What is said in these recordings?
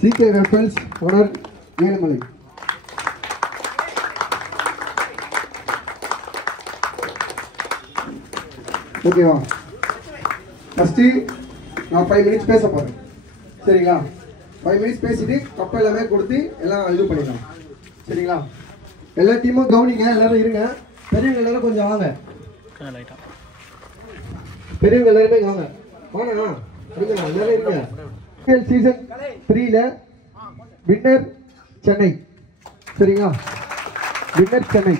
CK Weapons owner Ezhumalai. ஓகேவா? First நான் 5 minutes பேச போறேன். சரிங்களா? 5 minutes பேசிட்டு கப் எல்லாமே கொடுத்து எல்லாம் இது பண்ணிடலாம். சரிங்களா? எல்லா டீமும் கவனிங்க, எல்லாரும் இருங்க. பெரியவங்க எல்லாரும் கொஞ்சம் வாங்க. பெரியவங்க எல்லாருமே வாங்க. வாங்க இருங்க, எல்லாரும் இருங்க. சீசன் 3ல வின்னர் சென்னை. சரிங்களா? வின்னர் சென்னை.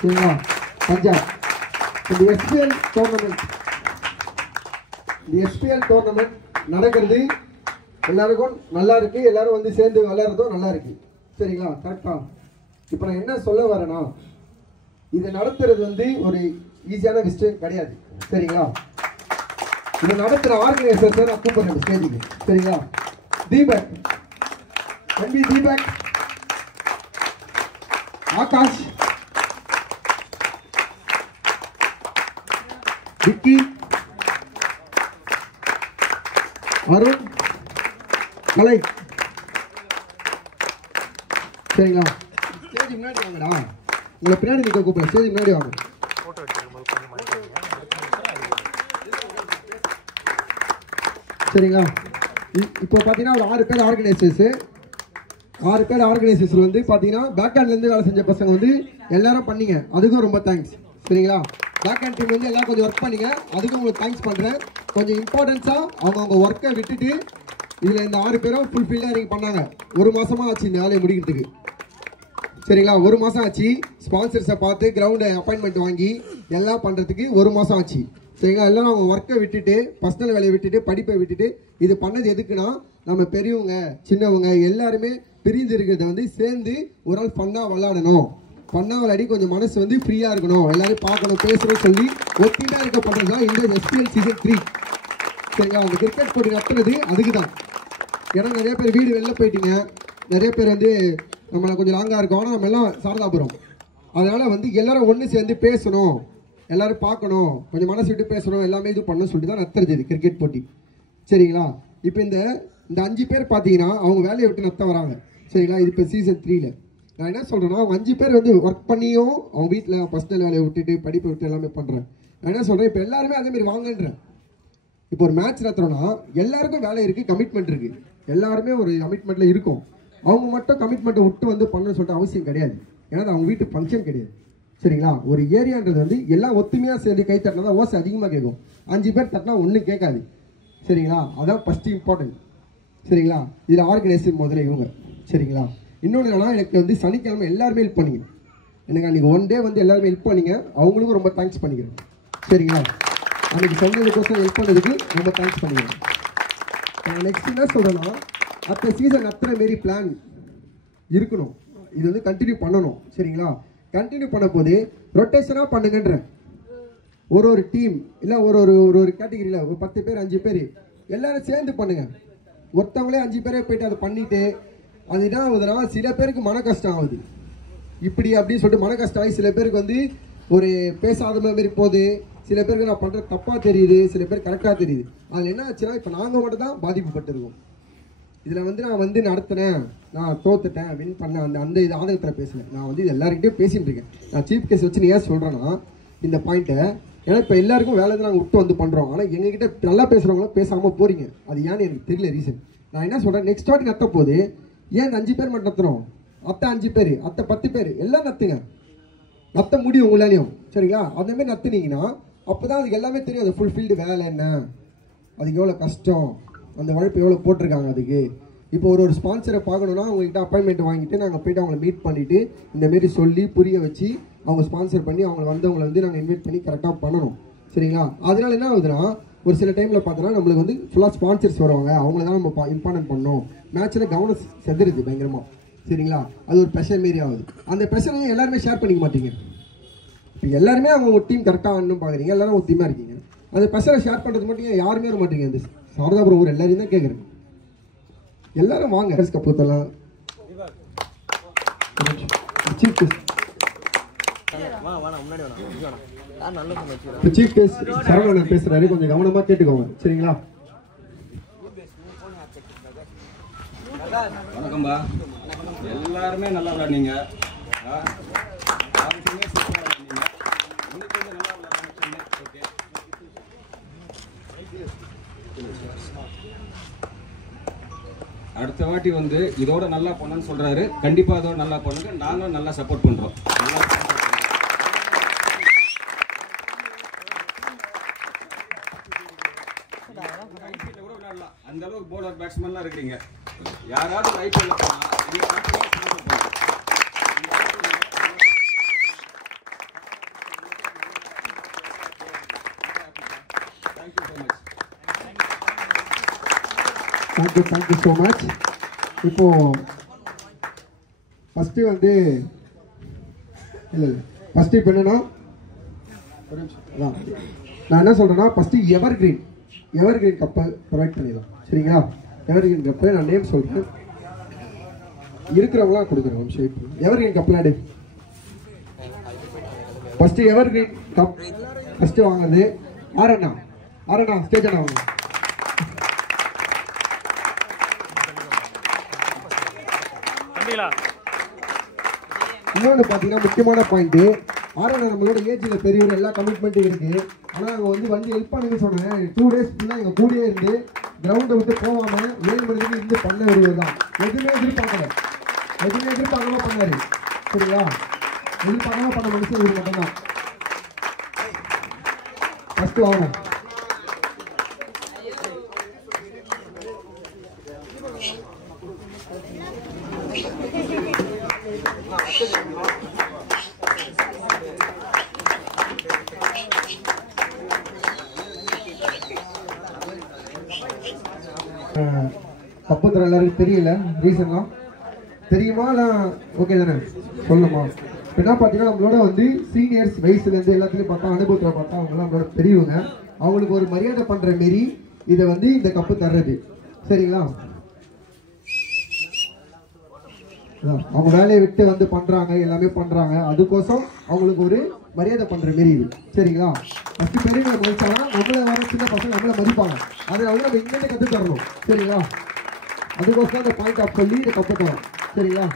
சரிங்களா? பஞ்சாப். இந்த SPL டோர்னமெண்ட் நடக்கிறது எல்லாருக்கும் நல்லா இருக்கு. எல்லாரும் வந்து சேர்ந்து விளையாடுறதும் நல்லா இருக்கு. சரிங்களா? கரெக்டா? இப்போ நான் என்ன சொல்ல வரேன்னா, இதை நடத்துறது வந்து ஒரு ஈஸியான விஷயம் கிடையாது. சரிங்களா? இதை நடத்துகிற ஆர்கனைசர்ஸை நான் கூப்பிடுறேன் ஸ்டேஜுக்கு. சரிங்களா? தீபக், தம்பி தீபக், ஆகாஷ், விக்கி, அருண், கலை. சரிங்களா? ஸ்டேஜ் முன்னாடி வாங்கடா. உங்களை பின்னாடி நிற்க கூப்பிடுறேன். ஸ்டேஜ் முன்னாடி வாங்க. சரிங்களா? இப்போ பார்த்தீங்கன்னா ஒரு 6 பேர் ஆர்கனைசர்ஸ். 6 பேர் ஆர்கனைசர்ஸ் வந்து பார்த்தீங்கன்னா பேக்ஹேண்ட்லேருந்து வேலை செஞ்ச பசங்க வந்து எல்லாரும் பண்ணீங்க. அதுக்கும் ரொம்ப தேங்க்ஸ். சரிங்களா? பேக்ஹேண்ட் டீம் வந்து எல்லாம் கொஞ்சம் ஒர்க் பண்ணீங்க. அதுக்கும் உங்களுக்கு தேங்க்ஸ் பண்ணுறேன். கொஞ்சம் இம்பார்ட்டன்ஸாக அவங்க ஒர்க்கை விட்டுட்டு இதில் இந்த 6 பேரும் ஃபுல்ஃபில்லாக நீங்கள் பண்ணாங்க. 1 மாதமாக ஆச்சு இந்த வேலையை முடிக்கிறதுக்கு. சரிங்களா? 1 மாதம் ஆச்சு. ஸ்பான்சர்ஸை பார்த்து கிரவுண்டை அப்பாயின்மெண்ட் வாங்கி எல்லாம் பண்ணுறதுக்கு 1 மாதம் ஆச்சு. சரிங்களா? எல்லாம் அவங்க ஒர்க்கை விட்டுட்டு, பர்சனல் வேலையை விட்டுட்டு, படிப்பை விட்டுட்டு இது பண்ணது எதுக்குன்னா, நம்ம பெரியவங்க சின்னவங்க எல்லாருமே பிரிந்து இருக்கிறத வந்து சேர்ந்து ஒரு நாள் ஃபன்னாக விளாடணும். ஃபன்னாக விளையாடி கொஞ்சம் மனசு வந்து ஃப்ரீயாக இருக்கணும், எல்லாரும் பார்க்கணும், பேசணும் சொல்லி ஒத்திட்டாக இருக்கப்படுறது தான் இந்த SPL சீசன் 3. சரிங்களா? அந்த கிரிக்கெட் போட்டி நடத்துறது அதுக்கு தான். ஏன்னா நிறைய பேர் வீடு வெளில போயிட்டீங்க, நிறைய பேர் வந்து நம்மளை கொஞ்சம் லாங்காக இருக்கோம். ஆனால் நம்ம எல்லாம் சாரதாபுரம். அதனால் வந்து எல்லாரும் ஒன்று சேர்ந்து பேசணும், எல்லாரும் பார்க்கணும், கொஞ்சம் மனசு விட்டு பேசணும், எல்லாமே இது பண்ணணும் சொல்லிட்டு தான் நடத்துறது இது கிரிக்கெட் போட்டி. சரிங்களா? இப்போ இந்த 5 பேர் பார்த்தீங்கன்னா அவங்க வேலையை விட்டு நடத்த வராங்க. சரிங்களா? இது இப்போ சீசன் 3ல நான் என்ன சொல்கிறேன்னா, அவங்க 5 பேர் வந்து ஒர்க் பண்ணியும் அவங்க வீட்டில் பர்சனல் வேலையை விட்டுட்டு படிப்பை விட்டு எல்லாமே பண்ணுறேன். நான் என்ன சொல்கிறேன், இப்போ எல்லாருமே அதேமாதிரி வாங்கன்றேன். இப்போ ஒரு மேட்ச் நடத்துகிறோன்னா எல்லாருக்கும் வேலை இருக்குது, கமிட்மெண்ட் இருக்குது. எல்லாருமே ஒரு கமிட்மெண்ட்டில் இருக்கும். அவங்க மட்டும் கமிட்மெண்ட்டை விட்டு வந்து பண்ணணும்னு சொல்லிட்டு அவசியம் கிடையாது. ஏன்னா அது அவங்க வீட்டு ஃபங்க்ஷன் கிடையாது. சரிங்களா? ஒரு ஏரியான்றது வந்து எல்லாம் ஒத்துமையாக சேர்ந்து கை தட்டினா தான் ஓசை அதிகமாக கேட்கும். 5 பேர் தட்டினா ஒன்றும் கேட்காது. சரிங்களா? அதான் ஃபஸ்ட்டு இம்பார்ட்டன்ட். சரிங்களா? இதில் ஆர்கனைசர் முதல்ல இவங்க. சரிங்களா? இன்னொன்று என்னன்னா, எனக்கு வந்து சனிக்கிழமை எல்லாருமே ஹெல்ப் பண்ணிங்க. எனக்கு அன்றைக்கி 1 டே வந்து எல்லாருமே ஹெல்ப் பண்ணிங்க. அவங்களுக்கும் ரொம்ப தேங்க்ஸ் பண்ணிக்கிறேன். சரிங்களா? அன்றைக்கி செஞ்சதுக்கோசம் ஹெல்ப் பண்ணதுக்கு ரொம்ப தேங்க்ஸ் பண்ணிக்கிறேன். நான் நெக்ஸ்ட் என்ன சொல்கிறேன்னா, அடுத்த சீசன் அத்தனை மாரி பிளான் இருக்கணும். இது வந்து கண்டினியூ பண்ணணும். சரிங்களா? கண்டினியூ பண்ண போது ரொட்டேஷனாக பண்ணுங்கன்றேன். ஒரு டீம் இல்லை ஒரு கேட்டகிரியில் ஒரு 10 பேர் 5 பேர் எல்லாரும் சேர்ந்து பண்ணுங்க. ஒருத்தவங்களே 5 பேரே போயிட்டு அதை பண்ணிட்டு அது என்ன ஆகுதுன்னா, சில பேருக்கு மன கஷ்டம் ஆகுது. இப்படி அப்படின்னு சொல்லிட்டு மன கஷ்டம் ஆகி சில பேருக்கு வந்து ஒரு பேசாத மாதிரி போகுது. சில பேருக்கு நான் பண்ணுறது தப்பாக தெரியுது, சில பேர் கரெக்டாக தெரியுது. அதில் என்ன ஆச்சுன்னா, இப்போ நாங்கள் மட்டும் தான் பாதிக்கப்பட்டிருக்கோம். இதில் வந்து நான் வந்து நடத்தினேன், நான் தோத்துட்டேன், வின் பண்ணேன், அந்த இது ஆதங்கத்தில் பேசலை. நான் வந்து இது எல்லாருக்கிட்டையும் பேசிகிட்டு இருக்கேன். நான் சீஃப் கேஸ் வச்சு நீ ஏன் சொல்கிறேன்னா இந்த பாயிண்ட்டை, ஏன்னா இப்போ எல்லாருக்கும் வேலை தான் நாங்கள் விட்டு வந்து பண்ணுறோம். ஆனால் எங்ககிட்ட நல்லா பேசுகிறவங்களும் பேசாமல் போகிறீங்க. அது ஏன்னு எனக்கு தெரியல ரீசன். நான் என்ன சொல்கிறேன், நெக்ஸ்ட் வாட்டி நடத்த போது ஏன் இந்த 5 பேர் மட்டும் நடத்துகிறோம், அத்தை 5 பேர், அத்தை 10 பேர் எல்லாம் நடத்துங்க. நடத்த முடியும் உங்களாலையும். சரிங்களா? அதேமாதிரி நடத்துனீங்கன்னா அப்போ தான் அதுக்கு எல்லாமே தெரியும். அது ஃபுல்ஃபில்டு வேலை என்ன, அதுக்கு எவ்வளோ கஷ்டம், அந்த உழைப்பு எவ்வளோ போட்டிருக்காங்க அதுக்கு. இப்போ ஒரு ஸ்பான்சரை பார்க்கணுன்னா அவங்ககிட்ட அப்பாயின்மெண்ட் வாங்கிட்டு நாங்கள் போய்ட்டு அவங்கள மீட் பண்ணிவிட்டு இந்தமாரி சொல்லி புரிய வச்சு அவங்க ஸ்பான்சர் பண்ணி அவங்கள வந்து நாங்கள் இன்வைட் பண்ணி கரெக்டாக பண்ணணும். சரிங்களா? அதனால என்ன ஆகுதுன்னா, ஒரு சில டைமில் பார்த்தோன்னா நம்மளுக்கு வந்து ஃபுல்லாக ஸ்பான்சர்ஸ் வருவாங்க, அவங்கள தான் நம்ம இம்பார்ட்டன்ட் பண்ணணும். மேட்ச்சில் கவனம் செதுருது பயங்கரமாக. சரிங்களா? அது ஒரு ப்ரெஷர் மாரி ஆகுது. அந்த ப்ரெஷரையும் எல்லாருமே ஷேர் பண்ணிக்க மாட்டீங்க. இப்போ எல்லாருமே அவங்க ஒரு டீம் கரெக்டாக ஆடணும் பார்க்குறீங்க, எல்லாரும் ஒரு டீமாக இருக்கீங்க. அந்த ப்ரெஷரை ஷேர் பண்ணுறது மட்டும் யாருமே வர மாட்டீங்க. இந்த சாரதாபுரம் ஊர் எல்லாரையும் தான் கேட்குறேன். எல்லாரும் வாங்க கப்புத்தெல்லாம். சீஃப் கெஸ்ட் சரவணன் பேசுறாரு, கொஞ்சம் கவனமா கேட்டுக்கோங்க சரிங்களா. வணக்கம்பா, எல்லாருமே நல்லா விளையாடுனீங்க. அடுத்த வாட்டி வந்து இதோட நல்லா பண்ணணும்னு சொல்றாரு. கண்டிப்பா இதோட நல்லா பண்ணுங்க, நாங்களும் நல்லா சப்போர்ட் பண்றோம். அந்த அளவுக்கு போலர் பேட்ஸ்மேன்லாம் இருக்கீங்க. யாராவது ஐபிஎல்ல போனா தேங்க்யூ ஸோ மச். இப்போ ஃபஸ்ட்டு வந்து ஃபஸ்ட்டு இப்போ என்னன்னா நான் என்ன சொல்கிறேன்னா ஃபஸ்ட்டு எவர் கிரீன் கப்பை ப்ரொவைட் பண்ணிடலாம் சரிங்களா. எவர் கிரீன் கப்பை நான் நேம் சொல்கிறேன், இருக்கிறவங்களாம் கொடுக்குறேன் நிமிஷம். இப்போ எவர் கிரீன் கப் விளையாடு. ஃபஸ்ட்டு எவர் கிரீன் கப் ஃபஸ்ட்டு வாங்குறது ஆரண்ணா ஸ்டேஜ் அண்ணா வாங்க. இன்னொன்று பார்த்தீங்கன்னா முக்கியமான பாயிண்ட்டு, ஆரண்ணா நம்மளோட ஏஜில் பெரியவர் எல்லா கமிட்மெண்ட்டும் இருக்குது. ஆனால் அங்கே வந்து ஹெல்ப் பண்ணுங்க சொன்னேன். 2 days ஃபுல்லாக எங்கள் கூடயே இருந்து கிரவுண்டை விட்டு போகாமல் 7 மணிக்கு இருந்து பண்ண வருவது தான். எதுவுமே எதிர்பார்க்காம பண்ணார் சரிங்களா. எதிர்பார்க்காம பண்ண மனுஷன் இவர் மட்டும்தான். ஃபஸ்ட்டு வாங்கணும். கப்பத்தில் எல்லாருக்கும் தெரியல, ரீசன்லாம் தெரியுமா இல்லை ஓகே தானே சொல்லணுமா. என்ன பார்த்தீங்கன்னா நம்மளோட வந்து சீனியர்ஸ் வயசுலேருந்து எல்லாத்துலேயும் பார்த்தா அனுபவத்தில் பார்த்தா அவங்களாம் நம்மளோட பெரியவங்க. அவங்களுக்கு ஒரு மரியாதை பண்ணுற மாரி இதை வந்து இந்த கப்பு தர்றது சரிங்களா. அவங்க வேலையை விட்டு வந்து பண்ணுறாங்க, எல்லாமே பண்ணுறாங்க, அதுக்கோசம் அவங்களுக்கு ஒரு மரியாதை பண்ணுற மாரி இது சரிங்களா. ஃபஸ்ட்டு பெரியவங்களை மதிச்சாங்கன்னா நம்மளை வர சின்ன பசங்க நம்மளை மதிப்பாங்க. அதை வந்து நம்ம இங்கேருந்து கற்று தரணும் சரிங்களா. அதுக்கோசம் அந்த பாயிண்ட் ஆஃப் சொல்லி இதை கற்று தரோம் சரிங்களா.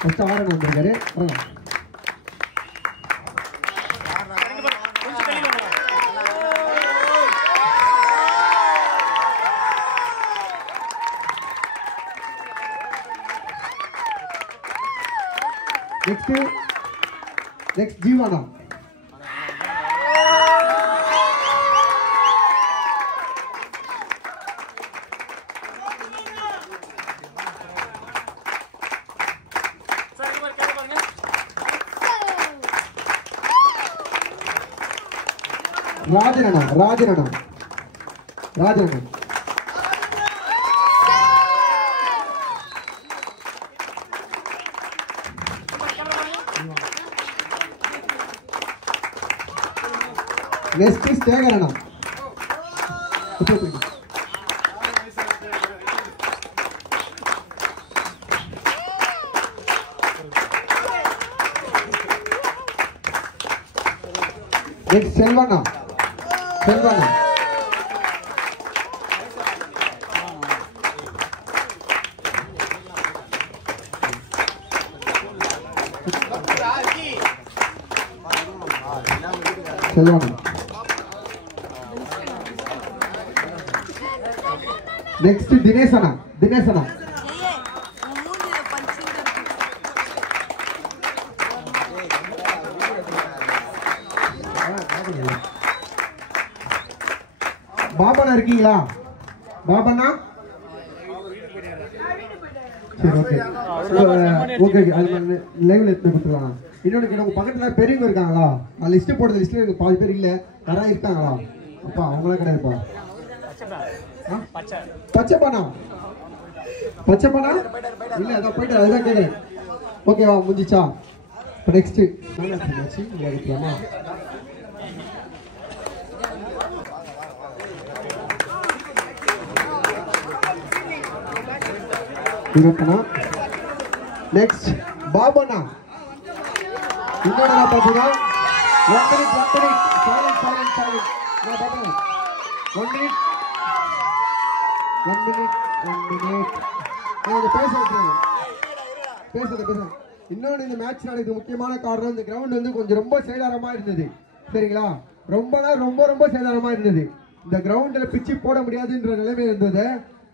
ஃபஸ்ட்டு ஆரன் வந்திருக்காரு. நெக்ஸ்ட் ஜீவானா. ராஜனண்ணா நெக்ஸ்ட் ஸ்டேகரண்ணா. நெக்ஸ்ட் செல்வண்ணா. நெக்ஸ்ட் தினேசனா. பாபனா இருக்கீங்களா? பாபனா சரி ஓகே அது லைவ்ல எடுத்து கொடுத்துருவாங்க. இன்னொன்று உங்க பக்கத்துல பெரியவங்க இருக்காங்களா? நான் லிஸ்ட் போடுற லிஸ்ட்ல எனக்கு பாதி பேர் இல்லை, யாராவது இருக்காங்களா? அப்பா அவங்களாம் கிடையாதுப்பா. பச்சைப்பானா இல்லை அதான் போயிட்டு அதுதான் கேட்குறேன். ஓகேவா முடிஞ்சிச்சா? இப்போ நெக்ஸ்ட் இருக்கலாமா? நெக்ஸ்ட் பாபண்ணா. இன்னொரு பார்த்தீங்கன்னா 1 minute silent நான் பார்த்தேன் 1 minute பேசுறேன். இன்னொன்று இந்த மேட்ச் நடக்குது முக்கியமான காரணம் இந்த கிரவுண்ட் வந்து கொஞ்சம் ரொம்ப சேதாரமா இருந்தது. சரிங்களா, ரொம்ப சேதாரமா இருந்தது. இந்த கிரவுண்டில் பிச்சு போட முடியாதுன்ற நிலைமை இருந்தது.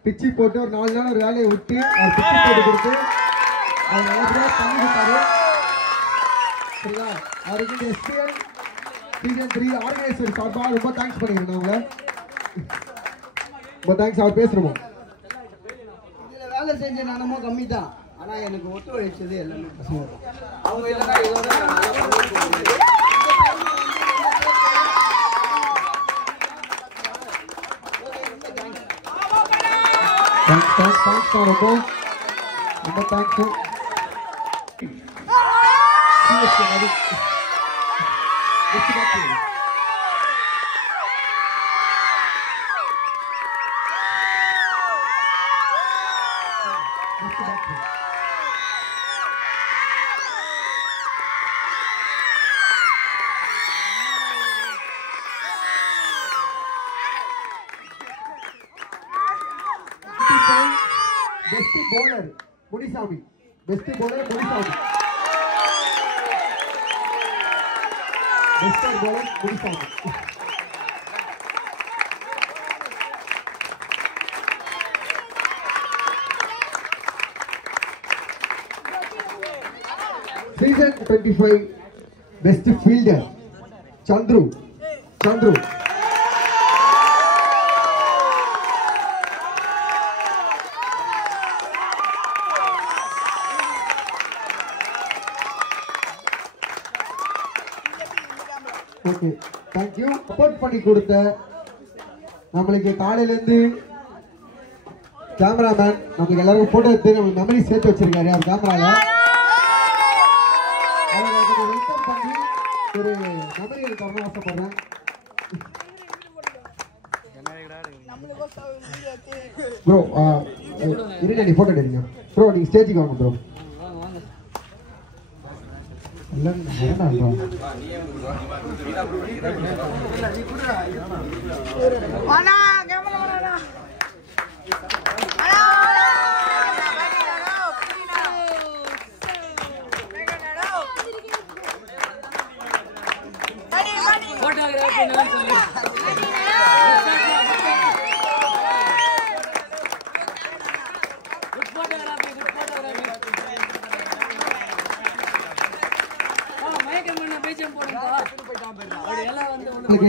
பிச்சு போட்டு ஒரு 4 நாள் ஒரு வேலையை விட்டு அவர் பிச்சு போட்டு கொடுத்து அவர் நல்லபடியாக பண்ணி கொடுத்தாரு. சரிங்களா, அவருக்கு இந்த எஸ்பிஎல் சீசன் 3 ஆர்கனைசர் சார்பாக ரொம்ப தேங்க்ஸ் பண்ணிக்கிறேன். அவங்கள ரொம்ப தேங்க்ஸ். அவர் பேசுகிறோம். இதில் வேலை செஞ்ச நானமோ கம்மி தான், ஆனால் எனக்கு ஒத்துழைச்சது எல்லாமே பசங்க. அவங்க இல்லைன்னா இதோட ரொம்ப thanks. Best bowler Munisamy. Best bowler Munisamy. Season 25 best fielder Chandru. Okay, thank you. Support பண்ணி கொடுத்த நம்மளுக்கு காலையிலேருந்து கேமராமேன் நம்மளுக்கு எல்லாருக்கும் போட்டோ எடுத்து நம்ம மெமரி சேர்த்து வச்சிருக்காரு அவர் கேமரால. அவரை வெல்கம் பண்ணி ஒரு மெமரி எடுக்கணும்னு ஆசைப்படுறேன். ப்ரோ இருங்க, நீ போட்டோ எடுங்க ப்ரோ. நீங்கள் ஸ்டேஜுக்கு வாங்க ப்ரோ.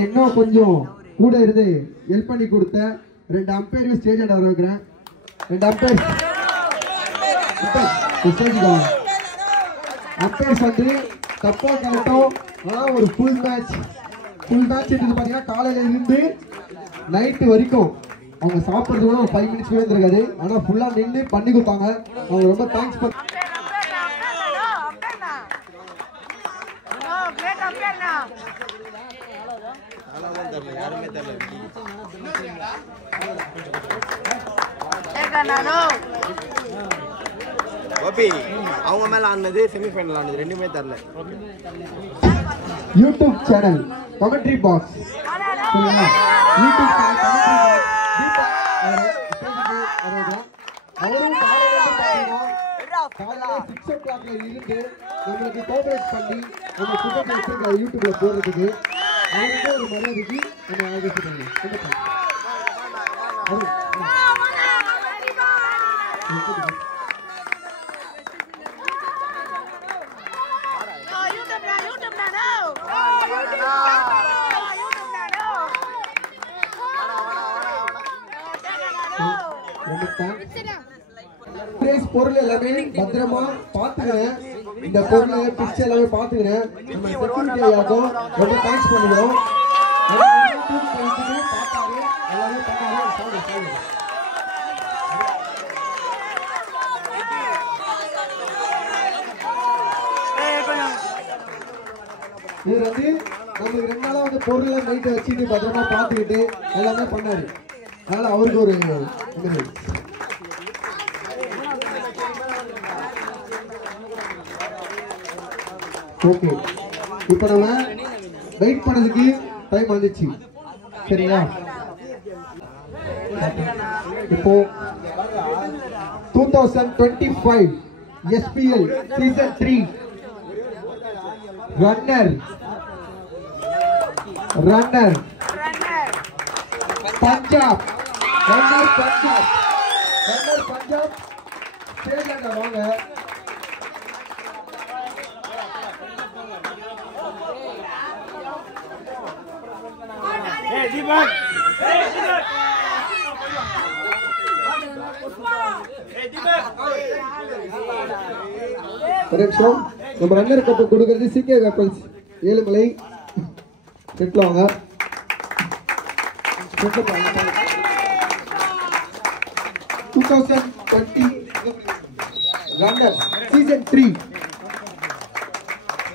இன்னும் கொஞ்சம் கூட இருந்து ஹெல்ப் பண்ணி கொடுத்த 2 அம்பையர் ஸ்டேஜ் ஆட வர வைக்கிறேன். 2 அம்பையர்ஸ் வந்து தப்பா கரெக்டும். ஒரு ஃபுல் மேட்ச் பார்த்தீங்கன்னா காலையில இருந்து நைட்டு வரைக்கும் அவங்க சாப்பிட்றது கூட 5 minutes கூட இருந்திருக்காது. ஆனால் ஃபுல்லாக நின்று பண்ணி கொடுத்தாங்க. அவங்க ரொம்ப தேங்க்ஸ் பண்ண. அவங்க மேல ஆனது செமிஃபைனல் ஆனது ரெண்டுமே தரல. YouTube channel commentary box YouTube அவரும் காலையில 6 o'clock இருந்து நம்மளுக்கு கோஆபரேட் பண்ணி நம்ம புத்தகத்தை வச்சிருக்க யூடியூப்ல போடுறதுக்கு அவருக்கு ஒரு மரியாதைக்கு நம்ம ஆகிட்டு பொருள் எல்லாமே பத்திரமா பாத்துக்கிறேன். இந்த பொருள் பிக்சர் எல்லாமே பாத்துக்கிறேன். நம்ம செக்யூரிட்டி ஐயாக்கும் ரொம்ப தேங்க்ஸ் பண்ணுகிறோம். பார்த்தாரு எல்லாமே பண்ணாரு. இது வந்து நமக்கு 2 நாளா வந்து பொருளை நைட்டு வச்சுட்டு பத்திரமா பார்த்துக்கிட்டு எல்லாமே பண்ணாரு. அதனால அவருக்கு ஒரு ஓகே, இப்போ நம்ம வெயிட் பண்ணதுக்கு டைம் வந்துச்சு. சரிங்களா? இப்போ 2025 SPL Season 3 runner Punjab ஸ்டேஜ்ல வாங்க. ஒரு நிமிஷம், நம்ம ரன்னர் கப்பை கொடுக்கிறது சிகே வெப்பன்ஸ் ஏழுமலை. செட்ல வாங்க. 2020 Runners Season 3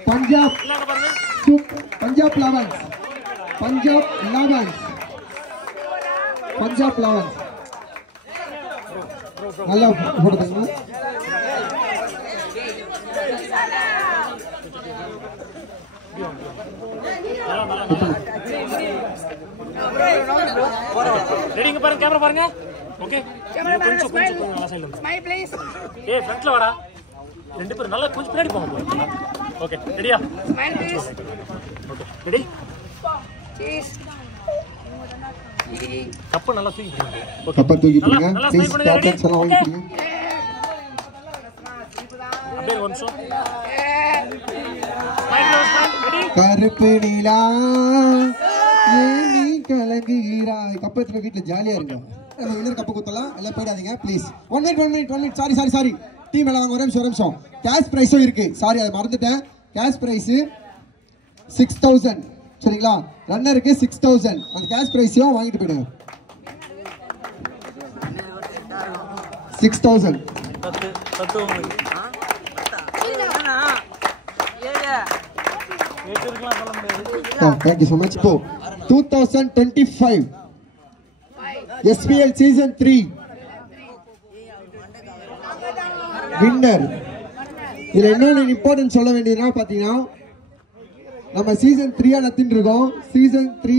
Punjab Lavans. நல்லா போடுங்க. ரெடிங்க பாருங்க, கேமரா பாருங்க. ஓகே, கேமரா பாருங்க. Smile please. ஏய் ஃப்ரண்ட்ல வாடா. ரெண்டு பேரும் நல்லா கொஞ்சம் பின்னாடி போங்க. ஓகே, ரெடியா? Smile please. Okay, ready? Cheese. Cup நல்லா தூக்கி போடுங்க. ஓகே, கப்பு தூக்கி போடுங்க. ப்ளீஸ் கேப்டன்ஸ் எல்லாம் வாங்கி போடுங்க. அப்படியே ஒரு நிமிஷம். கருப்பு நீலா ஏனி கலங்குகிறாய். கப்பு எடுத்து வீட்டுல ஜாலியா இருங்க. நம்ம வின்னர் கப்பு குத்தலாம். எல்லாம் போயிடாதீங்க ப்ளீஸ். 1 மினிட். சாரி டீம் எல்லாம் வாங்க. ஒரு நிமிஷம். கேஷ் பிரைஸும் இருக்கு. சாரி, அதை மறந்துட்டேன். Cash price 6000. சரிங்களா? ரன்னருக்கு 6000. அந்த கேஷ் பிரைஸையும் வாங்கிட்டு போயிடுங்க. 6000. Thank you so much. 2025 SPL Season 3 winner. இதுல என்ன இம்பார்ட்டன்ட் சொல்ல வேண்டியதுன்னா பாத்தீங்கன்னா, நம்ம சீசன் 3 நடத்திட்டு இருக்கோம். சீசன் 3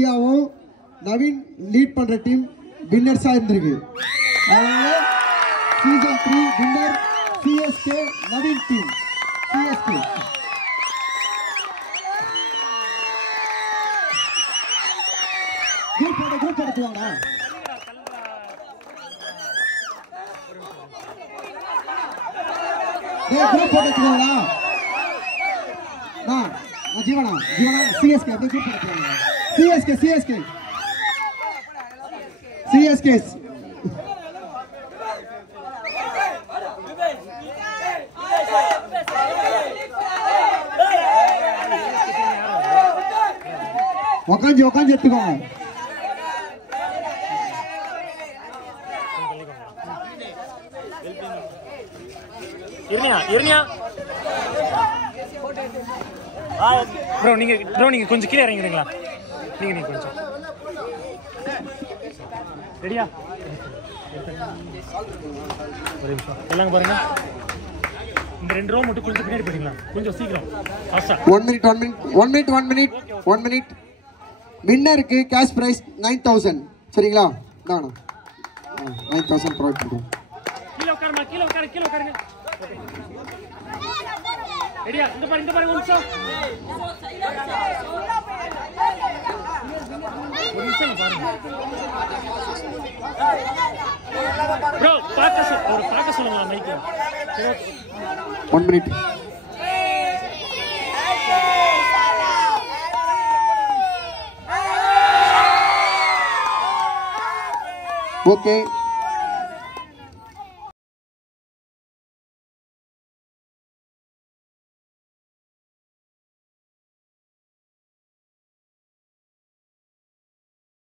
நவீன் லீட் பண்ற டீம் வின்னர்ஸா இருந்திருக்கு. அதனால season 3 winner CSK Naveen team. CSK group எடுத்துவாங்க. குரூப் எடுத்துவாங்களா? ஜீவனா CSK அப்படியே குரூப் எடுத்துவாங்க. CSK உக்காந்து எடுத்துக்கோங்க. இருனியா ப்ரோ, நீங்க கொஞ்சம் கீழே இறங்கிடுங்களா? நீங்க கொஞ்சம் ரெடியா? ஒரு நிமிஷம் எல்லாம் பாருங்க. இந்த 2 ரோ மட்டும் கொஞ்சம் பின்னாடி போயிடலாம். கொஞ்சம் சீக்கிரம். 1 மினிட். வின்னருக்கு cash price 9000. சரிங்களா? 9000 ப்ரொவைட் பண்ணுவோம். கீழே உட்காருங்க. ரெடியா? இந்த பாருங்க ஒரு நிமிஷம். பாருங்க ப்ரோ, பார்க்க சொல்லுங்களா மைக்கு. 1 மினிட். ஓகே,